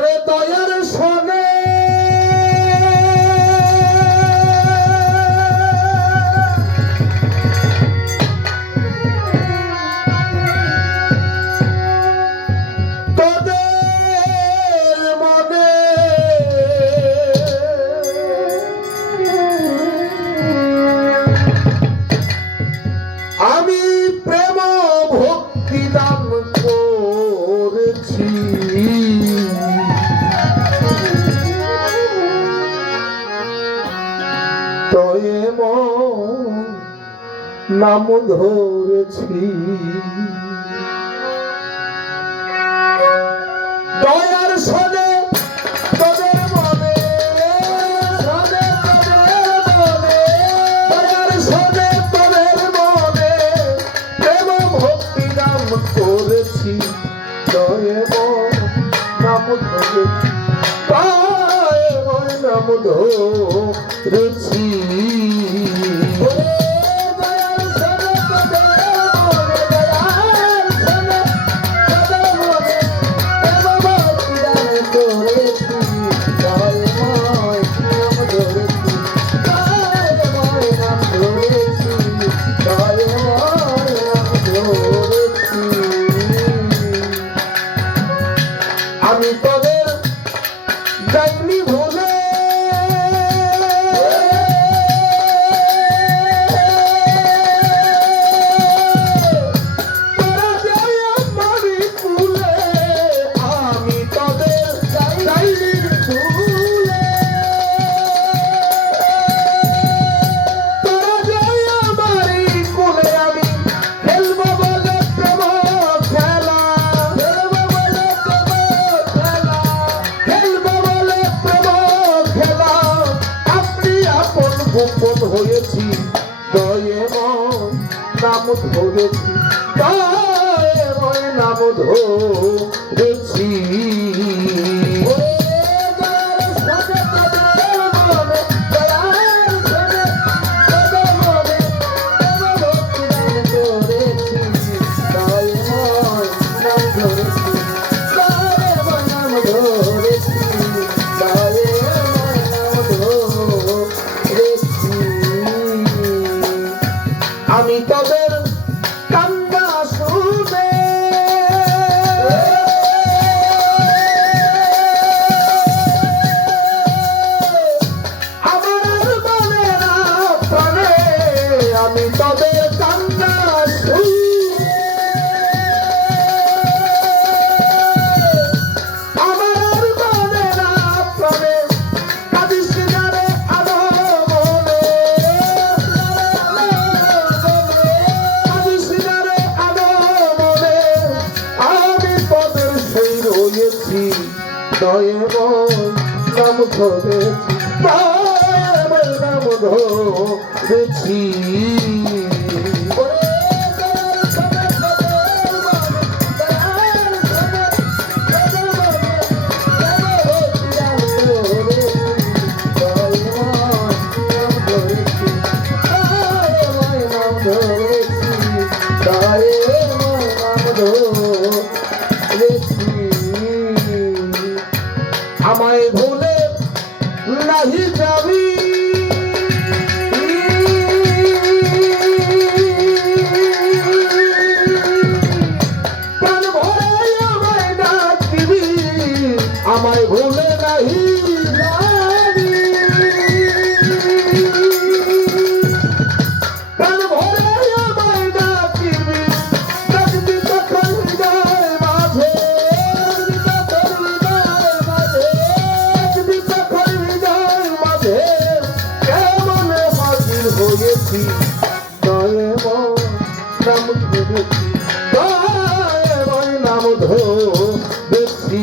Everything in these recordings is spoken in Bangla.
ওরে দয়ার শোনে আমি প্রেম ভক্তি দান করেছি তয়ে নাম ধরেছি দয়ার সনে তোদের মনে সনে তোদের মনে দয়ার সনে তোদের মনে প্রেম ভক্তি নাম করেছি দয়ে নাম ধরেছি দয়ে নাম ধরেছি আমি তোদের যাইনি ভুলে তোরা যাই আমারই কুলে আমি তোদের যাইনি ভুলে তোরা যাই আমারই কুলে আমি খেলবো বলে প্রেম খেলা গোপন হয়েছি দয়ে নাম ধরেছি দয়ে নাম ধরেছি আমি তোদের কান্না শুনে আমার মনে না প্রাণে আমি তোদের কান্না শুনে আমার মনে না প্রাণে কাঁদিস না রে দয়ে নাম ধরেছি দয়ে নাম ধরেছি আমায় ভুলে নাহি যাবি প্রাণ ভরে আমায় ডাকবি আমায় ভুলে নাহি যাবি প্রাণ ভরে আমায় ডাকবি ডাকবি তখন হৃদয় মাঝে হয়েছি দয়ে নাম ধরেছি দয়ে নাম ধরেছি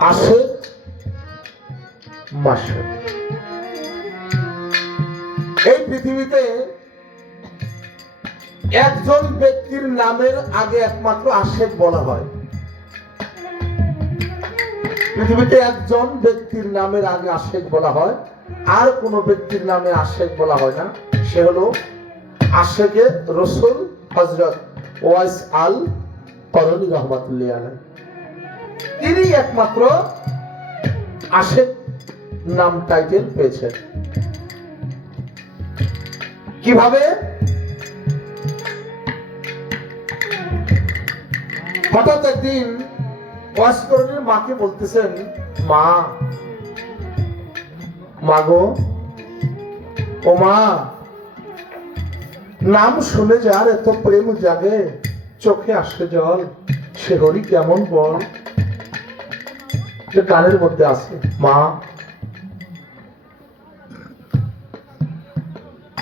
আশেক মাসেক। এই পৃথিবীতে একজন ব্যক্তির নামের আগে একমাত্র আশেক বলা হয়। পৃথিবীতে একজন ব্যক্তির নামের আগে আশেক বলা হয়, আর কোন ব্যক্তির নামে আশেক বলা হয় না। সে হলো আশেকে রসুল হযরত ওয়াইস আল করনী রাহমাতুল্লাহি আলাইহি। তিনি একমাত্র আশেক নাম টাইটেল পেয়েছেন। কিভাবে? হঠাৎ একদিন ওয়াইস করণীর মাকে বলতেছেন, মা, মাগো, ও মা, নাম শুনে যার এত প্রেম জাগে, চোখে আসে জল, সে হরি কেমন বল। গানের মধ্যে আছে, মা,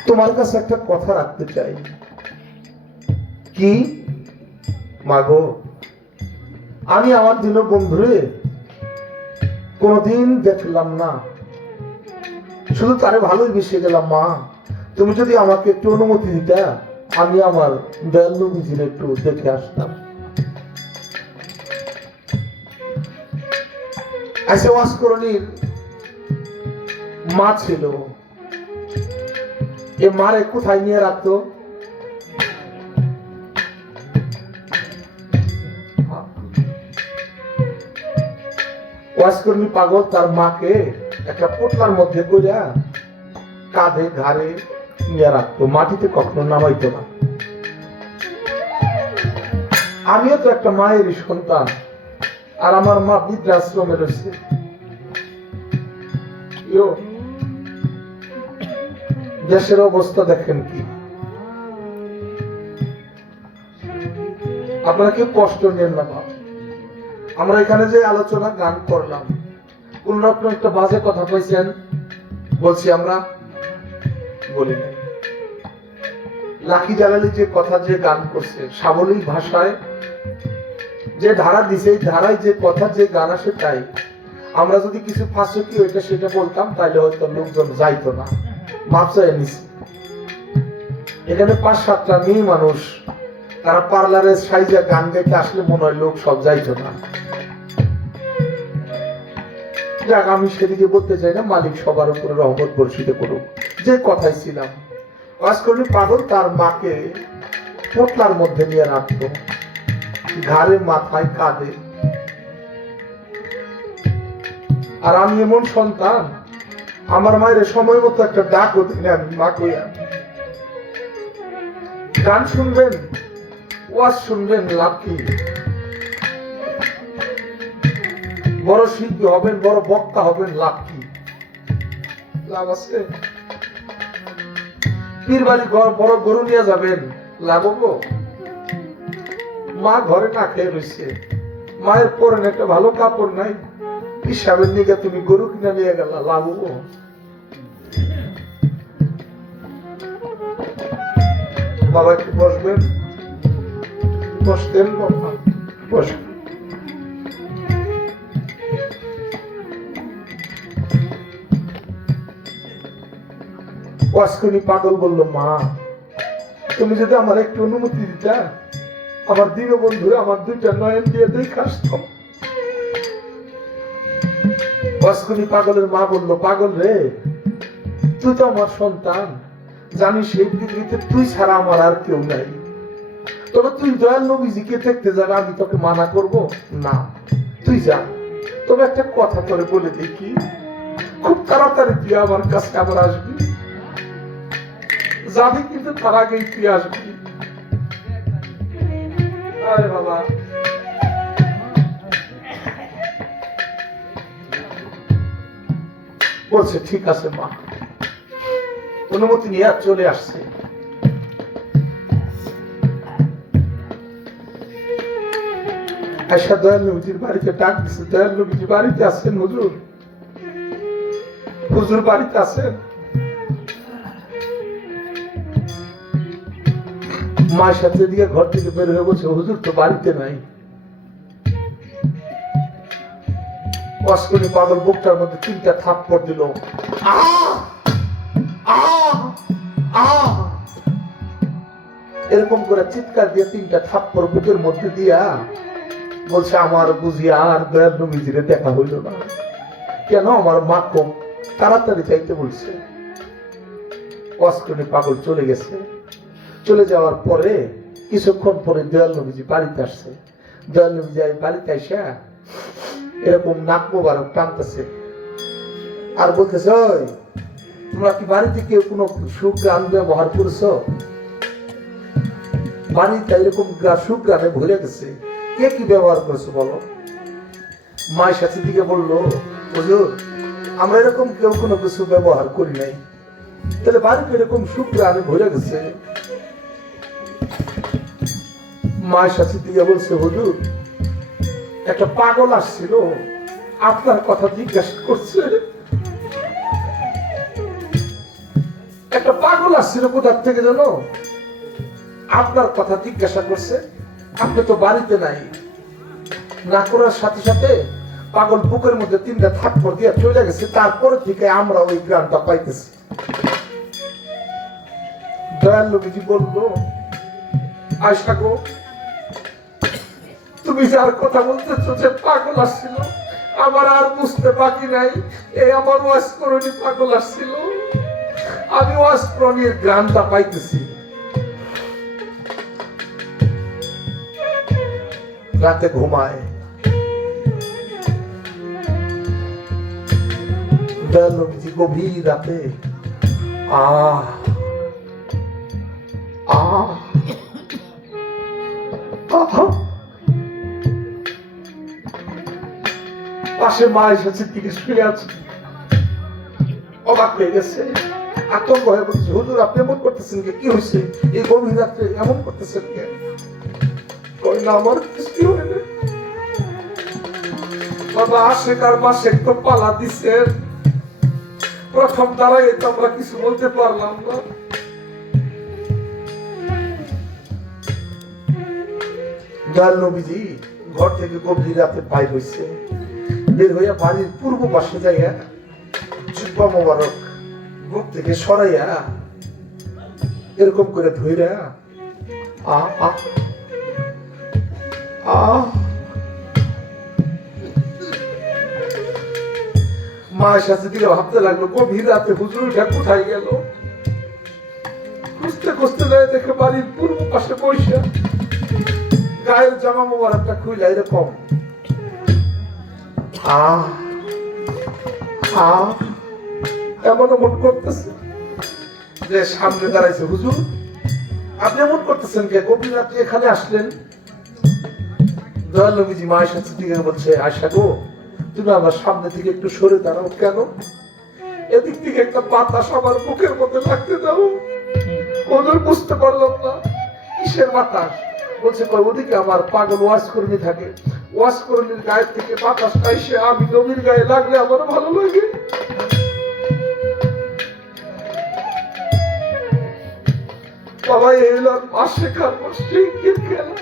তোমার কাছে একটা কথা রাখতে চাই। কি? মাগো, আমি আমার দিন বন্ধুরে কোনদিন দেখলাম না, শুধু তারে ভালোই বেসে গেলাম। মা, তুমি যদি আমাকে একটু অনুমতি দিতা, আমি আমার দয়াল নবীজির একটু দেখে আসতাম। এসে ওয়াজ করণীর মা ছিল, এ মারে কোথায় নিয়ে রাখতো? ওয়াজ করণী পাগল তার মাকে একটা পোটলার মধ্যে কইরা কাঁধে ঘাড়ে নিয়ে রাখতো, মাটিতে কখনো নামাইতো না। আমিও তো একটা মায়েরই সন্তান, আর আমার মা বৃদ্ধাশ্রমে রয়েছে। দেশের অবস্থা দেখেন কি। আপনারা কেউ কষ্ট নেন না। আমরা এখানে যে আলোচনা গান করলাম, কোন রকম একটা বাজে কথা কইছেন বলছি আমরা? বলি নাই। লাকি জালালি যে কথা যে গান করছে, সাবলীল ভাষায় যে ধারা দিছে, এই ধারায় যে কথা যে গান আসে, তাই আমরা যদি কিছু ফাঁসে কি ওইটা সেটা বলতাম, তাহলে হয়তো লোকজন যাইতো না। মাপ চাই নিছি। এখানে 5-7টা মেয়ে মানুষ, তারা পার্লারে সাইজে গান গাইতে আসলে মনে হয় লোক সব যাইতো না। যাক, আমি সেদিকে বলতে চাই না, মালিক সবার উপরে রহমত বর্ষিত করুক। যে কথাই ছিলাম, ওয়াজ করণী পাগল তার মাকে পোটলার মধ্যে নিয়ে রাখতো, ঘাড়ে মাথায় কাঁধে। আর আমি এমন সন্তান, আমার মায়ের সময় মতো একটা ডাক হতে না, আমি মা কইয়া গান শুনবেন, ওয়াজ শুনবেন, লাভ কি? বড় শিল্পী হবেন, বড় বক্তা হবেন, লাভ কি? লাভ আছে? পীর বাড়ি বড় গরু নিয়ে যাবেন, লাভ হবো? মা ঘরে না খেয়ে রয়েছে, মায়ের পরেন একটা ভালো কাপড় নাই, হিসাবের নিয়ে তুমি গরু কিনে নিয়ে গেল, লাভ হবো? বাবা একটু বসবেন, বসতেন বাবা, বসবেন। ওয়াজ করণী পাগল বলল, মা, তুমি যদি আমার একটু অনুমতি দিতা, আমার দীনবন্ধুরে আমার 2টা নয়ন দিয়ে দেখে আসতাম। ওয়াজ করণী পাগলের মা বলল, পাগল রে, তুই তো আমার সন্তান, জানিস এই পৃথিবীতে তুই ছাড়া আমার আর কেউ নাই। তবে তুই দয়াল নবীজিকে দেখতে যাবে, আমি তোকে মানা করব না, তুই যা। তবে একটা কথা তোরে বলে দেখি, খুব তাড়াতাড়ি তুই আমার কাছে আবার আসবি, যাবি কিন্তু তার আগেই তুই আসবি। আরে বাবা, বলছে ঠিক আছে মা, অনুমতি নিয়ে চলে আসছে। আয়সা দয়াল নবীজির বাড়িতে ডাক দিচ্ছে, দয়াল নবীজি বাড়িতে আছেন? হুজুর, হুজুর বাড়িতে আছেন? মায়ের সাথে দিয়ে ঘর থেকে বের হয়ে বলছে, হুজুর তো বাড়িতে নাই। অস্কুনি পাগল বুকটার মধ্যে 3টা থাপ্পড় দিল। এরকম করে চিৎকার দিয়ে 3টা থাপ্পড় বুকের মধ্যে দিয়া বলছে, আমার বুঝি আর দয়াল নবীজিরে দেখা হইল না কেন? আমার মা কম তাড়াতাড়ি যাইতে বলছে। অস্কুনি পাগল চলে গেছে। চলে যাওয়ার পরে কিছুক্ষণ পরে দয়াল নবীজি বাড়িতে আসছে। দয়াল নবীজি বাড়িতে আসা এরকম নাক মোবারক টানতেছে আর বলতেছে, ওই তোমরা কি বাড়িতে কেউ কোনো সুগ্রাণ ব্যবহার করছো? বাড়িতে এরকম সুগ্রাণে ভরে গেছে, কে কি ব্যবহার করেছো বলো? মায়ের সাথে দিকে বললো, হুজুর আমরা এরকম কেউ কোনো কিছু ব্যবহার করি নাই। তাহলে বাড়িতে এরকম সুগ্রাণে ভরে গেছে। মায়ের সাথে দিকে বলছে, হুজুর একটা পাগল আসছিল, আপনার কথা জিজ্ঞাসা করছে। একটা পাগল আসছিল কোথার থেকে জানো? আপনার কথা জিজ্ঞাসা করছে। আপনি তো বাড়িতে নাই। না করার সাথে সাথে পাগল বুকের মধ্যে 3টা থাপ্পড় দিয়ে চলে গেছে। তারপরে থেকে আমরা ওই গ্রামটা পাইতেছি। দয়াল নবীজি বলল, আয়সা গো, তুমি যার কথা বলতেছো যে পাগল আসছিল, আমার আর বুঝতে বাকি নাই। এই আমার ওয়াজ করণী পাগল আসছিল, আমি ওয়াজ করণীর গ্রামটা পাইতেছি। রাতে ঘুমায়। দয়াল নবীজি গভীর রাতে পাশে মা এসেছে, দিকে শুয়ে আছে। অবাক হয়ে গেছে, আতঙ্ক হয়ে বলছে, হুজুর আপনি এমন করতেছেন কে? কি হয়েছে এই গভীর রাত্রে এমন করতেছেন কে? না আমার কিছু হয় না বাবা, আশেকার মাসে তো পালা দিছে, প্রথম দাঁড়াই তো আমরা কিছু বলতে পারলাম না। দয়াল নবীজি ঘর থেকে গভীর রাতে বাইর হয়েছে। বের হইয়া বাড়ির পূর্ব পাশে যাইয়া জুব্বা মোবারক বুক থেকে সরাইয়া এরকম করে ধইরা মায়ের সাথে দিকে ভাবতে লাগলো, গভীর রাতে হুজুরটা কোথায় গেল? খুঁজতে খুঁজতে যায়, দেখে বাড়ির পূর্ব পাশে বসে গায়ের জামা মোবারকটা খুইলা এরকম এমন এমন করতেছে যে সামনে দাঁড়াইছে। হুজুর আপনি এমন করতেছেন কে? গভীর রাতে এখানে আসলেন? দয়াল নবীজি মায়ের সাথে দিকে বলছে, আয়সা গো, তুমি আমার সামনে থেকে একটু সরে দাঁড়াও। কেন? এদিক থেকে একটা বাতাস আমার বুকের মধ্যে লাগতে দাও। ওদের বুঝতে পারলাম না কিসের বাতাস। বলছে, ওদিকে আমার পাগল ওয়াজ কর্মী থাকে, ওয়াজ কর্মীর গায়ে থেকে বাতাসটা এসে আমি নবীর গায়ে লাগলে আমার ভালো লাগে। বাবা এলাম মাসে খার মাসে খেলা।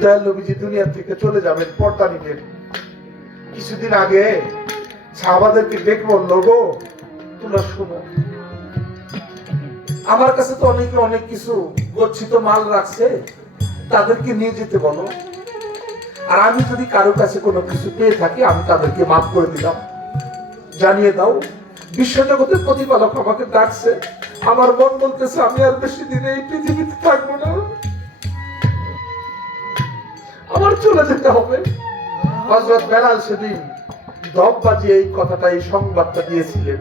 দয়াল নবীজি দুনিয়া থেকে চলে যাবেন, পর্দা নিবেন। কিছুদিন আগে সাহাবাদেরকে ডেকে বলল, গো তোমরা শোনো, আমার কাছে তো অনেকে অনেক কিছু গচ্ছিত মাল রাখছে, তাদেরকে নিয়ে যেতে বলো। আর আমি যদি কারো কাছে কোনো কিছু পেয়ে থাকি, আমি তাদেরকে মাফ করে দিলাম, জানিয়ে দাও। বিশ্বজগতের প্রতিপালক আমাকে ডাকছে। আমার মন বলতেছে আমি আর বেশি দিন এই পৃথিবীতে থাকবো না, আমার চলে যেতে হবে। হযরত বেলাল সেদিন দপ বাজিয়ে এই কথাটা, এই সংবাদটা দিয়েছিলেন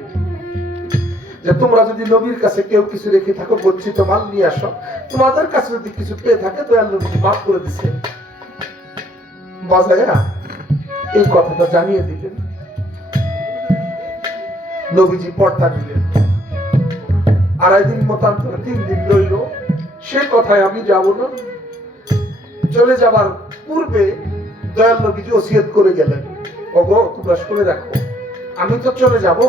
যে তোমরা যদি নবীর কাছে কেউ কিছু রেখে থাকো, গচ্ছিত মাল নিয়ে আসো। তোমাদের কাছে যদি কিছু পেয়ে থাকে, দয়াল নবীজি মাফ করে দিচ্ছেন। বাজায়া এই কথাটা জানিয়ে দিলেন। নবীজি পর্দা দিলেন। 2.5 দিন মতান্তরে 3 দিন রইল। সে কথায় আমি যাব না। চলে যাবার পূর্বে দয়াল নবীজি ওসিয়ত করে গেলেন, ওগো তোমরা শুনে রাখো, আমি তো চলে যাব।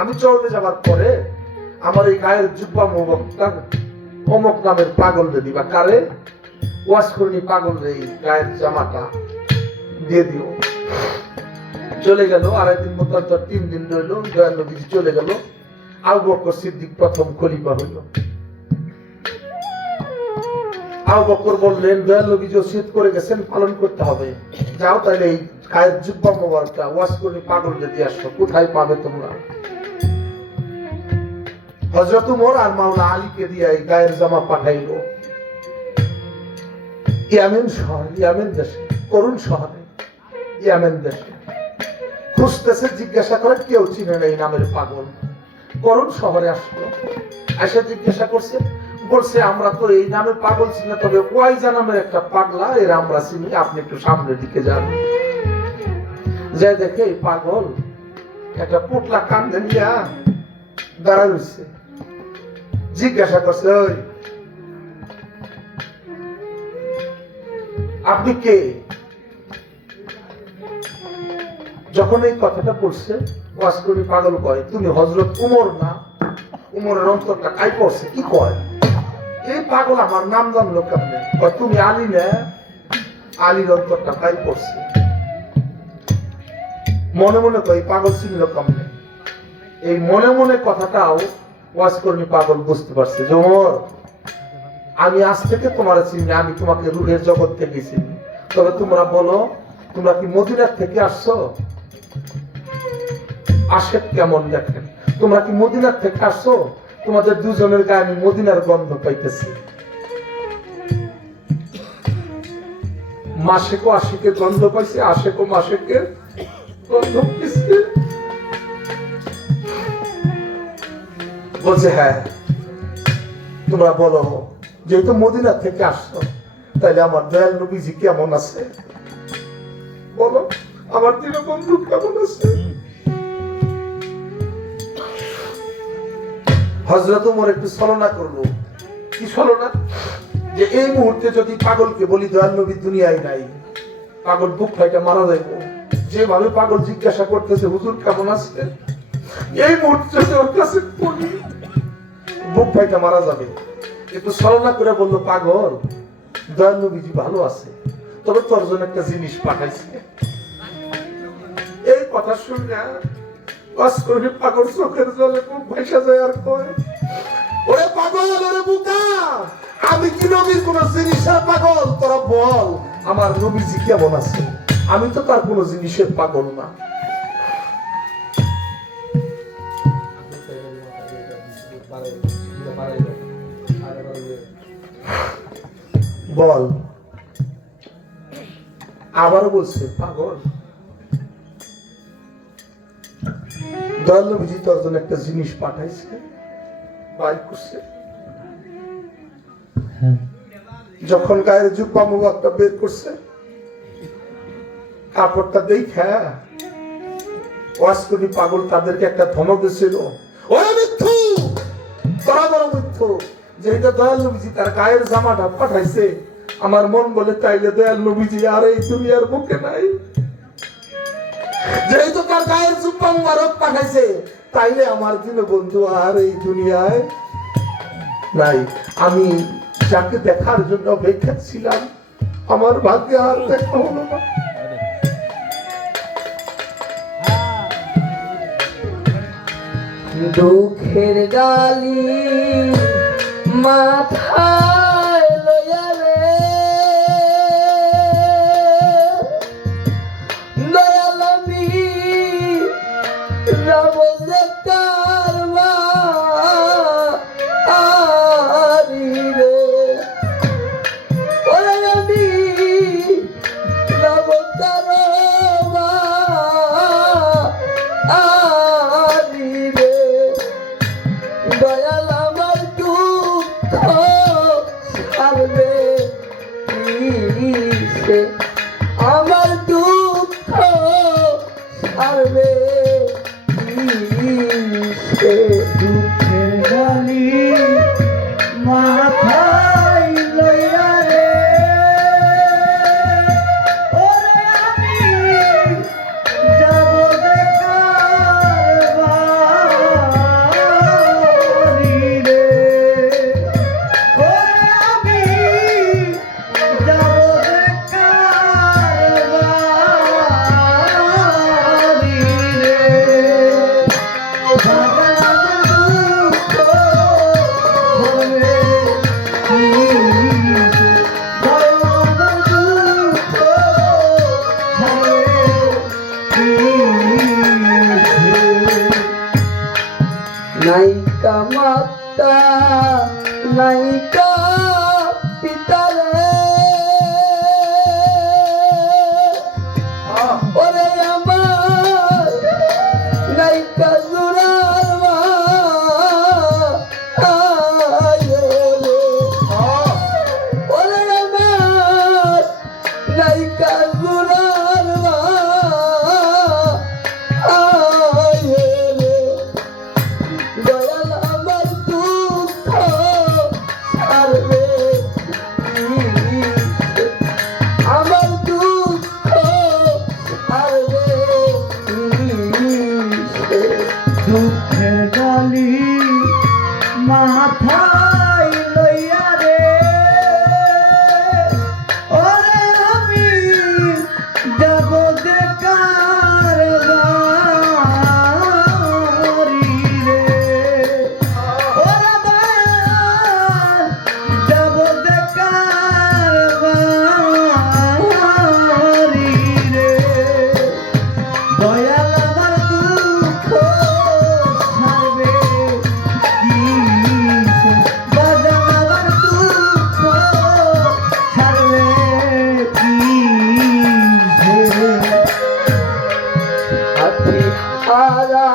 আমি চলে যাবার পরে আমার এই গায়ের জুব্বা মোবারকটা অমুক নামের পাগল দিবা। কারে? ওয়াশ করিনি পাগল রে, গায়ের জামাটা দিয়ে দিও। চলে গেল। 2.5 দিন মতো 3 দিন রইল, দয়াল নবীজি চলে গেল। আবু বকর সিদ্দিক প্রথম খলিফা হইল। আবু বকর বললেন, দয়াল নবীজি ওসিয়ত করে গেছেন, পালন করতে হবে। যাও তাহলে এই গায়ের জুব্বা মোবারকটা ওয়াশ করে পাগলকে দিয়ে আসো। কোথায় পাবে তোমরা? হযরত ওমর আর মাওলানা আলীকে দিয়ে এই গায়ের জামা পাঠাইলো ইয়ামেন শহর, ইয়ামেন দেশে, করুণ শহরে, ইয়ামেন দেশে। খুঁজতেছে, জিজ্ঞাসা করে, কেউ চিনে না এই নামের পাগল। করুণ শহরে আসলো, এসে জিজ্ঞাসা করছে, বলছে আমরা তো এই নামে পাগল চিনি, তবে ওয়াইজা নামের একটা পাগলা এর আমরা চিনি, আপনি একটু সামনের দিকে যান। যে দেখে এই পাগল একটা পুটলা কান্দে নিয়া দাঁড়া রয়েছে। জিজ্ঞাসা করছে, ওই আপনি কে? যখন এই কথাটা বলছে, ওয়াজ করি পাগল কয়, তুমি হযরত ওমর না? ওমরের অন্তরটা কাই পড়ছে, কি কয় এই পাগল আমার নাম জানলো কেমনে? কয় তুমি আলী না? আলীর অন্তরটা কাই পড়ছে। মনে মনে কয় পাগল চিনল কেমনে? এই মনে মনে কথাটাও ওয়াজ করি পাগল বুঝতে পারছে যে ওমর, আমি আজ থেকে তোমার চিনি, আমি তোমাকে রূহের জগৎ থেকে চিনি। তবে তোমরা বলো, তোমরা কি মদিনার থেকে আসছো? আশেক কেমন দেখেন। তোমরা কি মদিনার থেকে আসছো? তোমাদের দুজনের গায়ে আমি মদিনার গন্ধ পাইতেছি। মাসেকও আশিকের গন্ধ পাইছে, আশেকও মাসেকের গন্ধ পাইছে। বলছে, হ্যাঁ তোমরা বলো, যেহেতু মদিনা থেকে আসছো, তাইলে আমার দয়াল নবীজি কেমন আছে বলো, আমার দীনবন্ধু কেমন আছে? হযরত ওমর একটু ছলনা করলো। কি ছলনা? যে এই মুহূর্তে যদি পাগলকে বলি দয়াল নবী দুনিয়ায় নাই, পাগল বুক ফাইটা মারা যাইব। যেভাবে পাগল জিজ্ঞাসা করতেছে, হুজুর কেমন আছে, এই মুহূর্তে যদি ওর কাছে বলি, বুক ফাইটা মারা যাবে। একটু ছলনা করে বললো, পাগল দয়াল নবীজি ভালো আছে, তবে তোর জন্য একটা জিনিস পাঠাইছে। এই কথা শুনে পাগল চোখের জলে বুক ভাইসা যায় আর কয়, ওরে পাগল, ওরে বুকা, আমি কি নবীর কোন জিনিসের পাগল? তোরা বল আমার নবীজি কেমন আছে? আমি তো তার কোন জিনিসের পাগল না। বল। আবারও বলছে, পাগল দয়াল নবীজি তোর জন্য একটা জিনিস পাঠাইছে, বাইর করছে। যখন গায়ের জুব্বা মুবারকটা বের করছে, কাপড়টা দেখা ওয়াজ করি পাগল তাদেরকে একটা ধমক দিছিল, ওরে মিথ্যু, তোরা বড় মিথ্যু, যেটা দয়াল নবীজি তার গায়ের জামাটা পাঠাইছে, আমার মন বলে তাইলে দয়াল নবীজি আর এই দুনিয়ার বুকে নাই। যেহেতু তার গায়ের জুব্বা মুবারক পাঠাইছে, তাইলে আমার দীনবন্ধু আর এই দুনিয়ায় নাই। আমি যাকে দেখার জন্য অপেক্ষা ছিলাম, আমার ভাগ্যে আর দেখা হলো না। দুঃখের গালি মাথায় লইয়া রে দয়াল আমি রব যে কারবারি রে, ওরে আমি রব কারবারি রে, দয়াল আমার দুঃখ নাইকা পিতারে ওরে আমার নাইকা জুড়ার মা ওরে আমার নাইকা জুড়ার মা দয়াল আমার দুঃখ সারবে আমার দুঃখ সারবে দুঃখের ডালি মাথায় লইয়া রে ওরে আমি যাব যে কারবারি রে ওরে দয়াল যাব যে কারবারি রে দয়াল আমার দুঃখ সারবে কিসে বাজান আমার দুঃখ সারবে কিসে হাতি হারা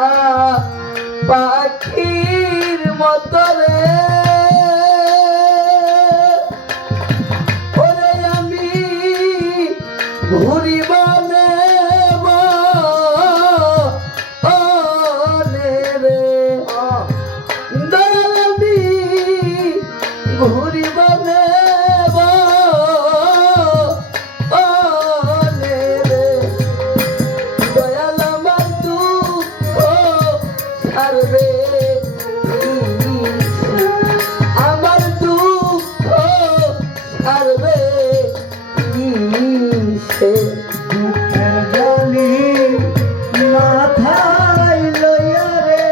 পাখির মতরে ওরে আমি ঘুরি বনে রে দয়াল আমি ঘুরি বনে রে দয়াল আমার দুঃখ সারবে আমার দুঃখ সারবে সে দুঃখের ডালি মাথায় লইয়া রে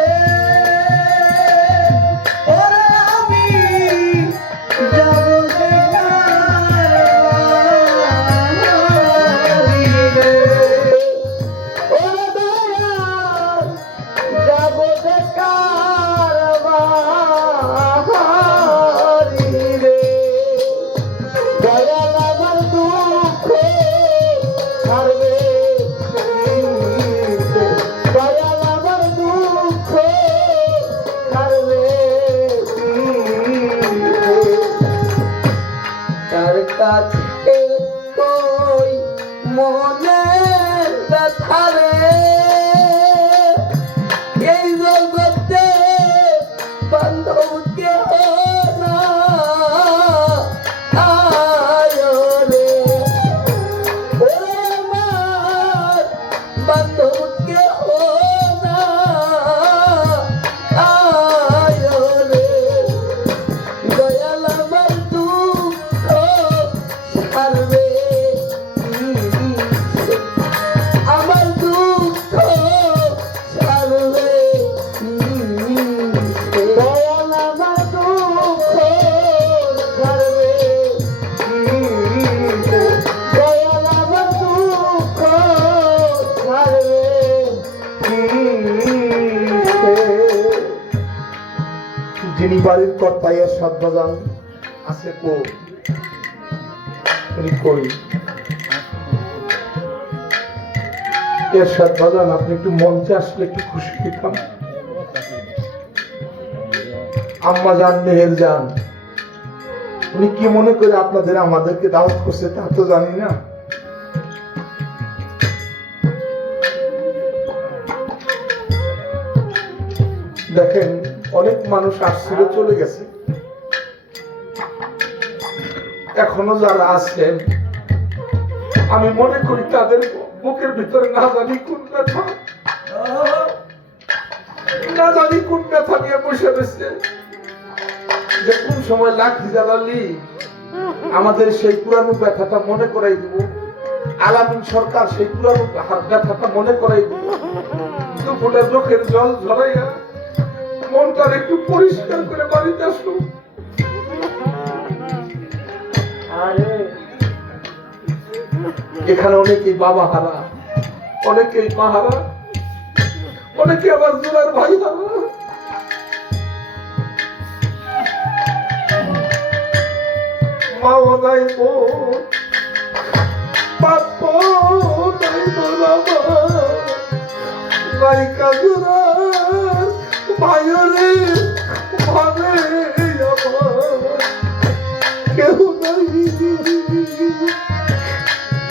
ওরে আমি যাব যে কারবারি রে ওরে দয়াল যাব যে কারবারি রে দয়াল আমার দুঃখ সারবে দয়াল আমার দুঃখ সারবে তার কাছে কই মনের ব্যথা রে এই জগতে বান্ধব কেহ না আয় রে ওরে আমার বান্ধব কেহ না আয় রে দয়াল আমার দুঃখ সারবে আমার দুঃখ সারবে দয়াল আমার দুঃখ সারবে দয়াল আমার দুঃখ সারবে যিনি বাড়ির কর্তাই এর সাত বাজান আছে কো উনি কই এর সাত বাজান আপনি একটু মঞ্চে আসলে একটু খুশি পেতাম আম্মা জান মেহের জান উনি কি মনে করে আপনাদের আমাদেরকে দাওয়াত করছে তা তো জানি না দেখেন অনেক মানুষ আসছিল চলে গেছে এখনো যারা আছেন আমি মনে করি তাদের বুকের ভিতরে না জানি কোন ব্যথা না জানি কোন ব্যথা নিয়ে বসে রয়েছে যে কোন সময় লাঠি জ্বালালি আমাদের সেই পুরানো ব্যথাটা মনে করাই দিব আলামিন সরকার সেই পুরানো ব্যথাটা মনে করাই দিব দুপুরে চোখের জল ঝরাইয়া মনটা একটু পরিষ্কার করে বাড়িতে আসলো এখানে অনেকেই বাবা হারা, অনেকেই মা হারা, অনেকে আবার জোড়ার ভাই হারা। মাও নাই মোর বাপ নাই মোর আমার নাই কাজুরার ভাইরে ভাবে আমার কেউ নাই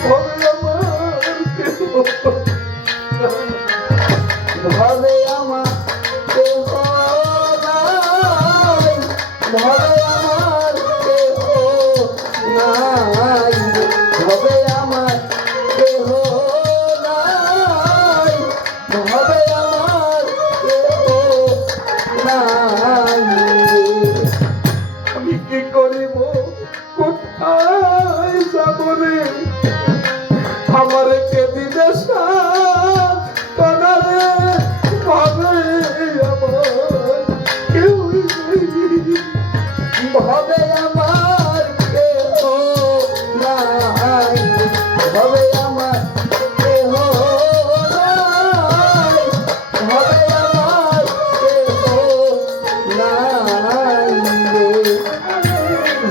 ভাবে আমার কেউ ভাবে আমার কেহ নাই, ভাবে আমার কেহ নাই, ভাবে আমার কেহ নাই, ভাবে আমার কেহ নাই। আমি কি করিব কোথায় যাব রে আমার কে দিবে কানারে ভাবে আমার কেউ নেই ভাবে আমার কেহ নাই, ভাবে আমার কেহ নাই, ভাবে আমার কেহ নাই রে।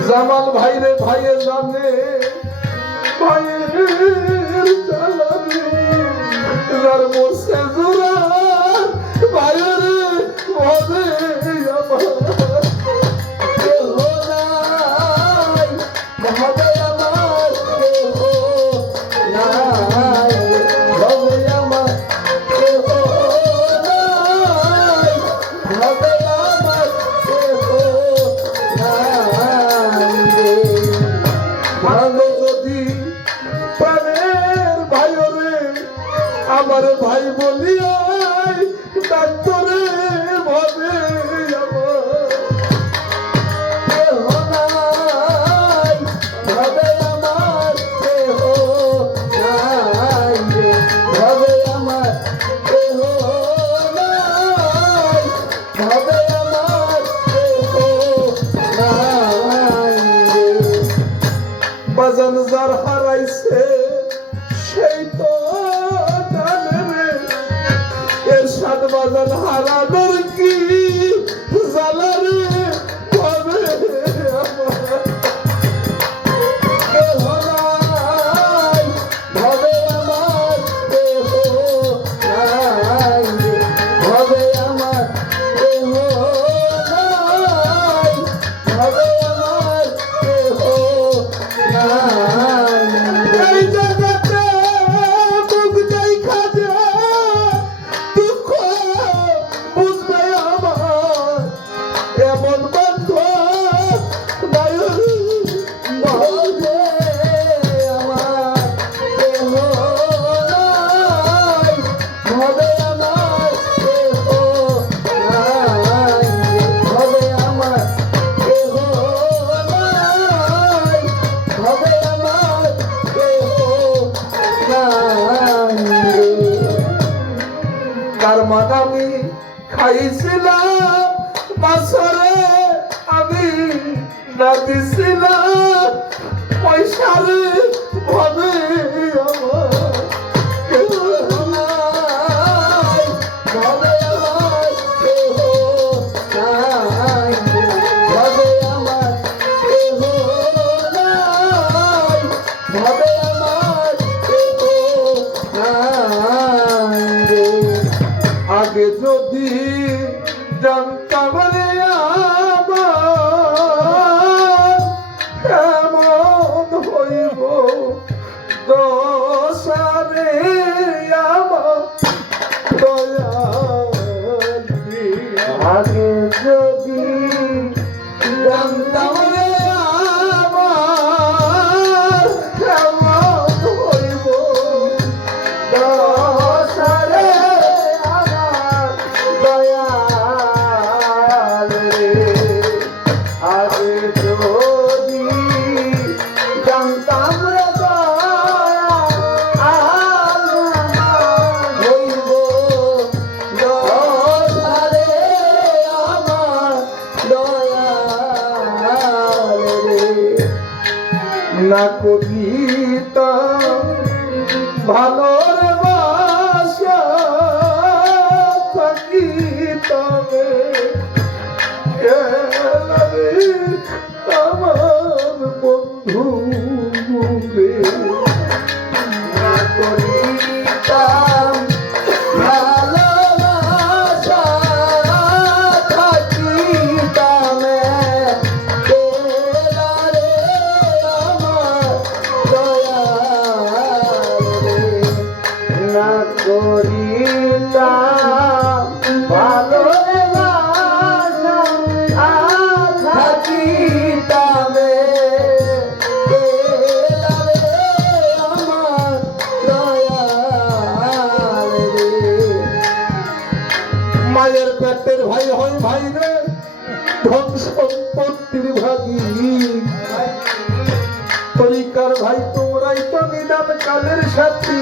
জামাল ভাই রে ভাইয়ে জানে ভাইয়ের জ্বালানে যার মোসে জোরার ভাইয়ের ভাবে আমার কেহ নাই, ভাবে আমার কেহ নাই, ভাবে আমার কেহ নাই, ভাবে আমার কেহ নাই রে। ভালো যদি প্রাণের ভাইরে আমার ভাই বলিয়াই ডাক্তরে ভাবে আমার কেহ নাই, ভাবে আমার কেহ নাই রে, ভাবে আমার কেহ নাই, ভাবে আমার কেহ নাই রে। বাজান যার হারাইছে সেই তো জানে রে এর সাত বাজান হারানোর কি জ্বালা রে ভাবে আমার কেহ নাই, ভাবে আমার কেহ নাই রে, ভাবে আমার কেহ নাই, ভাবে আমার কেহ নাই রে। এই জগতে বুক যাই খাজে দুঃখ বুঝবে আমার এমন বন্ধ নাই ভাবে আমার কেহ নাই, ভাবে আমার কেহ নাই, ভাবে আমার কেহ নাই, ভাবে আমার কেহ নাই রে। তার মান আমি খাইছিলাম বাসরে আমি না দিছিলাম পয়সারে ভাবে আমার কেউ নাই, ভাবে আমার কেহ নাই, ভাবে আমার কেহ নাই, ভাবে আমার কেহ নাই রে। আগে যদি জানতাম রে আমার কেমন হইব দশারে আমার দয়ালি আগে যদি জানতাম রে আমার কেমন হইব দশারে আমার দয়াল রে। আগে যদি জানতাম রে দয়াল হইব দশারে আমার দয়াল রে। না কবিতাম ভালোর বাসা থাকিতামে আমার বন্ধু বন্ধু রে না করিতাম ভালোবাসা থাকিতাম একলা রে আমার দয়াল রে না করিতাম ভালোবাসা থাকিতাম একলা রে আমার দয়াল রে মায়ের পেটের ভাই হয় ভাই রে ধন সম্পত্তির ভাগী তরিকার ভাই তোমরাই তো নিদান কালের সাথী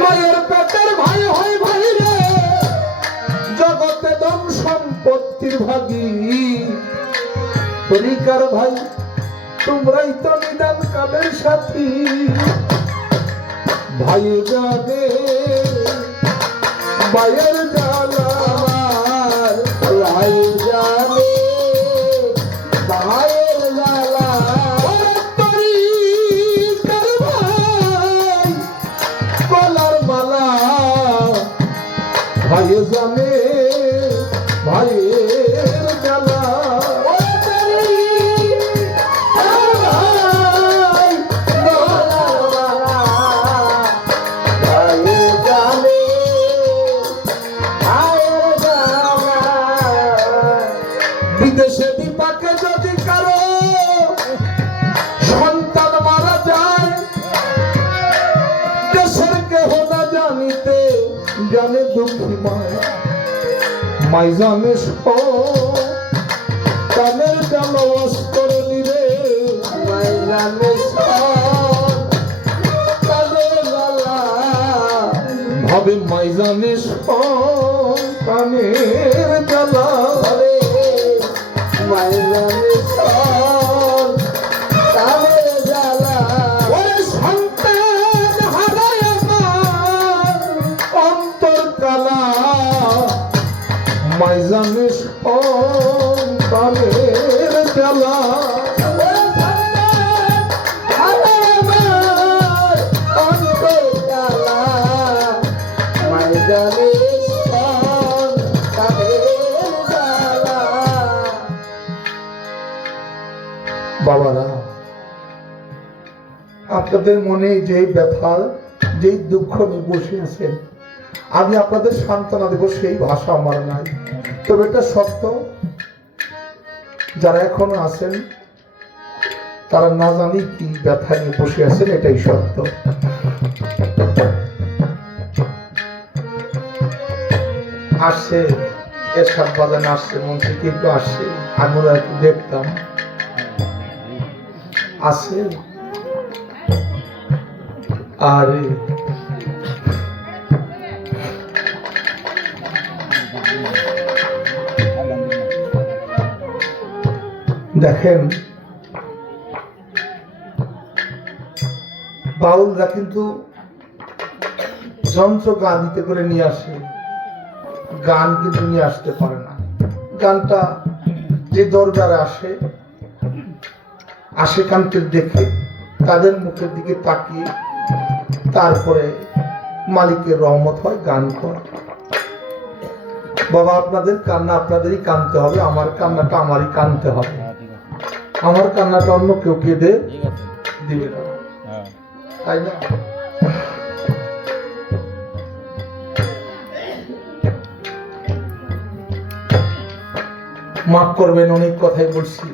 মায়ের পেটের ভাই হয় ভাই রে জগতে ধন সম্পত্তির ভাগী তরিকার ভাই তোমরাই তো নিদান কালের সাথী ভাই যাবে মায়ের জ্বালা আমার ভাই যাবে মায়ের জ্বালা তরিকার ভাই কলার মালা ভাই জানে ভাইয়ের জ্বালা বিদেশে বিপাকে যদি কারো সন্তান মারা যায় দেশের কেহ না জানিতে জানে দুঃখী মায় মাই জানে কানের জানো অস্ত্র নিরে মাই জানে কানের জ্বালা ভাবে মাই জানে কানের জ্বালা মাইজানে সন কানের জ্বালা ওরে সন্তান হারায় আমার অন্তর কালা মাইজানে সন কানের জ্বালা অন্তর কালা মাইজানে সন কানের জ্বালা বাবারা আপনাদের মনে যে ব্যথা যে দুঃখ নিয়ে বসে আছেন আমি আপনাদের সান্ত্বনা দেব সেই ভাষা আমার নাই তবে এটা সত্য যারা এখনো আছেন তারা না জানি কি ব্যথা নিয়ে বসে আছেন এটাই সত্য আসছে এরশাদ বাজান আসছে মন্ত্রী কিন্তু আসছে আমরা একটু দেখতাম আছে আরে দেখেন বাউলরা কিন্তু যন্ত্র গানিতে করে নিয়ে আসে গান কিন্তু নিয়ে আসতে পারে না গানটা যে দরবারে আসে আশেকান্তের দেখে তাদের মুখের দিকে তাকিয়ে তারপরে মালিকের রহমত হয় গান করে বাবা আপনাদের কান্না আপনাদেরই কানতে হবে আমার কান্নাটা আমারই কানতে হবে আমার কান্নাটা অন্য কেউ কেঁদে দিবে না তাই না মাফ করবেন অনেক কথাই বলছি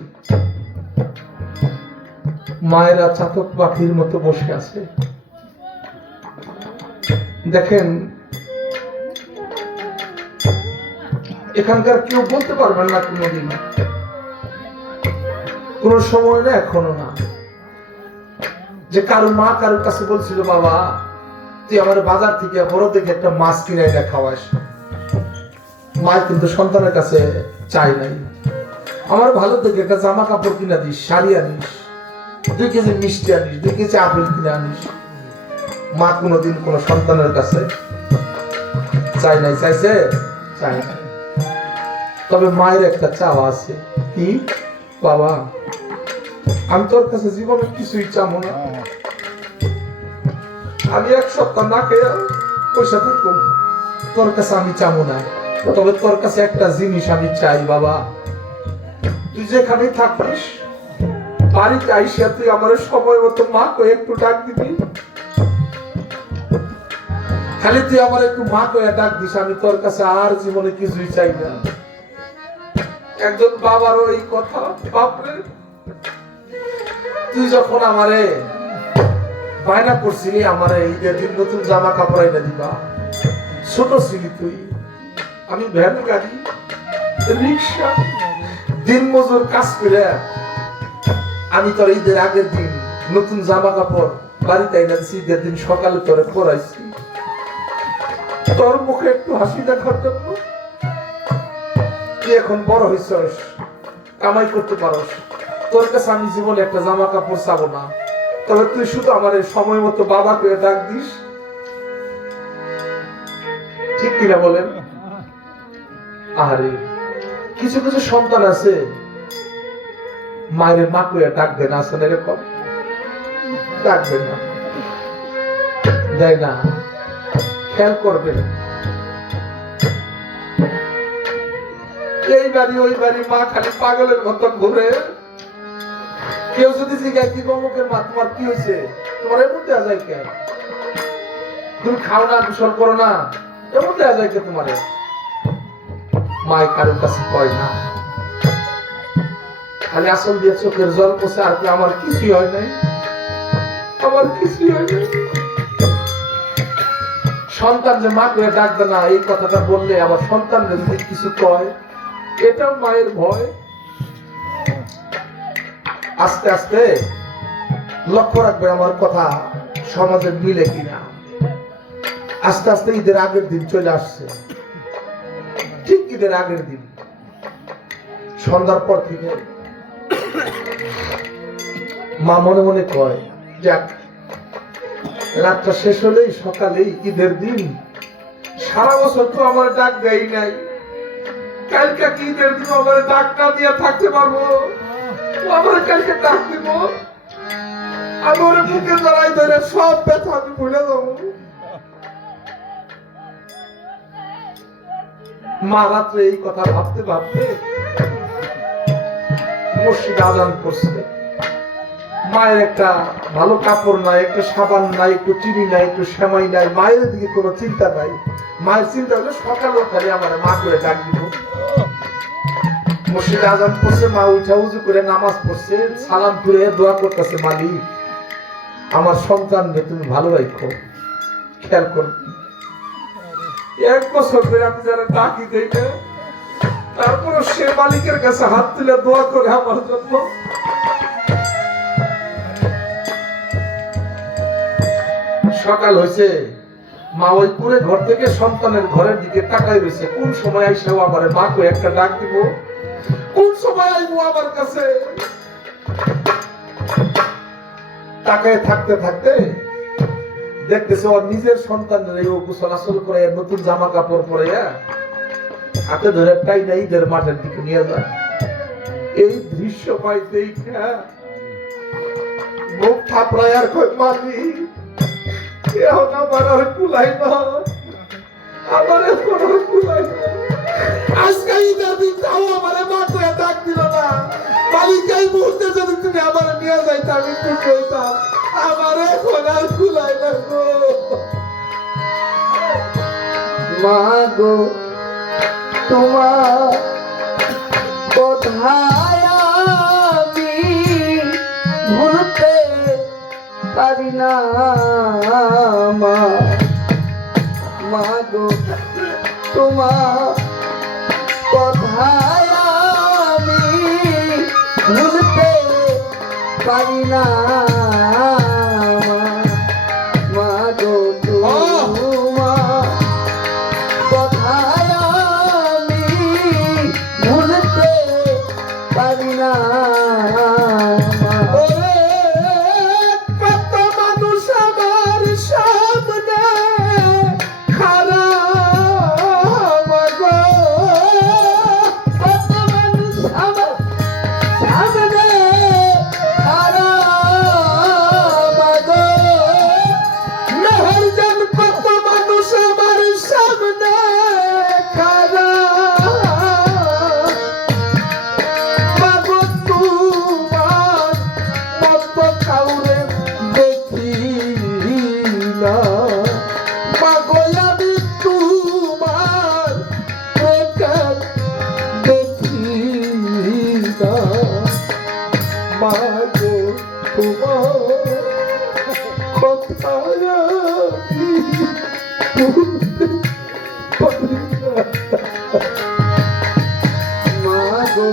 মায়েরা চাতক পাখির মতো বসে আছে দেখেন এখানকার কেউ বলতে পারবেন না কোনোদিন কোন সময় না এখনো না যে কারো মা কারোর কাছে বলছিল বাবা তুই আমার বাজার থেকে বড় থেকে একটা মাছ কিনে এনে খাওয়াস মা কিন্তু সন্তানের কাছে চাই নাই আমার ভালো থেকে একটা জামা কাপড় কিনে দিস শাড়ি আনিস 2 কেজি মিষ্টি আনিস 2 কেজি আপেল কিনে আনিস মা কোনোদিন কোন সন্তানের কাছে চাই নাই চাইছে চাই নাই তবে মায়ের একটা চাওয়া আছে কি বাবা আমি তোর কাছে জীবনে কিছুই চাবো না। আমি এক সপ্তাহ না খেয়ে পয়সা থাকবো, তোর কাছে আমি চাবো না। তবে তোর কাছে একটা জিনিস আমি চাই বাবা, তুই যেখানেই থাকিস বাড়িতে আইসা তুই আমার সময় মতো মা কয়ে একটু ডাক দিবি। খালি তুই আমার একটু মা কয়ে ডাক দিস, আমি তোর কাছে আর জীবনে কিছুই চাই না। একজন বাবার ওই কথা, বাপরে তুই যখন আমারে বায়না করছিলি আমারে ঈদের দিন নতুন জামা কাপড় এনে দিবা, ছোট ছিলি তুই, আমি ভ্যান গাড়ি রিক্সা দিন মজুর কাজ করে আমি তোর ঈদের আগের দিন নতুন জামা কাপড় বাড়িতে এনে দিছি, ঈদের দিন সকালে তোরে পরাইছি তোর মুখে একটু হাসি দেখার জন্য। তুই এখন বড় হইছস, কামাই করতে পারস, তোর কাছে আমি জীবনে একটা জামা কাপড় চাবো না। তবে তুই শুধু আমার এই সময় মতো বাবা করে ডাক দিস, ঠিক কিনা বলেন? আরে কিছু কিছু সন্তান আছে মায়ের মা করে ডাকবে না, আসলে এরকম ডাকবে না, দেয় না, খেয়াল করবেন। এই বাড়ি ওই বাড়ি মা খালি পাগলের মতন ঘুরে। কেউ যদি জিজ্ঞাসা কি অমুকের মা তোমার কি হয়েছে, তোমার এমন দেওয়া যায় কেন, তুমি খাও না গোসল করো না, এমন দেওয়া যায় কে তোমার? মায় কারোর কাছে কয় না, খালি আসল দিয়ে চোখের জল পোষে, আর কি আমার কিছুই হয় নাই, আমার কিছুই হয় নাই। সন্তান যে মা করে ডাকবে না এই কথাটা বললে আবার সন্তান যদি কিছু কয়, এটাও মায়ের ভয়। আস্তে আস্তে লক্ষ্য রাখবে আমার কথা সমাজে মিলে কিনা। আস্তে আস্তে ঈদের আগের দিন চলে আসছে, ঠিক ঈদের আগের দিন সন্ধ্যার পর থেকে মা মনে মনে কয়, যাক রাতটা শেষ হলেই সকালেই ঈদের দিন, সারা বছর তো আমার ডাক দেয় নাই, কালকে কি ঈদের দিন আমার ডাকটা দিয়ে থাকতে পারবো, আমার কালকে ডাক দিব, আমার বুকে জড়াই ধরে সব ব্যথা আমি ভুলে যাবো। মা রাত্রে এই কথা ভাবতে ভাবতে মসজিদে আজান করছে। মায়ের একটা ভালো কাপড় নাই, একটা সাবান নাই, একটু চিনি নাই, একটু সেমাই নাই, মায়ের দিকে কোনো চিন্তা নাই। মায়ের চিন্তা হলো সকালে খালি আমার মা করে ডাক দিব। মসজিদে আজান করছে, মা উঠা উজু করে নামাজ পড়ছে, সালাম ফিরে দোয়া করতেছে, মালিক আমার সন্তানকে তুমি ভালো রাখো, খেয়াল করো। এক বছর ধরে আমি যারা ডাকি দেই না, তারপরে সে মালিকের কাছে হাত তুলে দোয়া করে আমার জন্য। সকাল হয়েছে, মা ওই পুরে ঘর থেকে সন্তানের ঘরের দিকে তাকাই রয়েছে, কোন সময় আইসাও আমার মা কো একটা ডাক দিব, কোন সময় আইবো আমার কাছে। তাকায় থাকতে থাকতে দেখতেছে ওর নিজের সন্তানের এই গোসল আসল করে নতুন জামা কাপড় পরে হাতে ধরে টাইনা ঈদের মাঠের দিকে নিয়ে যায়। এই দৃশ্য পাই দেখা মুখ থাপড়ায় আর কই, মালিক এখন আমার আর কুলাই না, আমার এখন আর কুলাই না। আজকে ঈদের দিন তাও আমার মা করে ডাক দিল না, মালিক এই মুহূর্তে যদি তুমি আমার নিয়ে যাইতে আমি খুশি হইতাম, আমার এখন আর কুলাই না গো। মা গো তোমার কোথায় আমি ভুলতে পারি না, মা গো তোমার কোথায় আমি ভুলতে পারি না, মা গো তোমার কোথায় আমি ভুলতে পারি না। ওরে কত মানুষ আমার সামনে খারাপ গো, কত মানুষ আমার সামনে তোমার কথা আমি ভুলতে পারি না। মা গো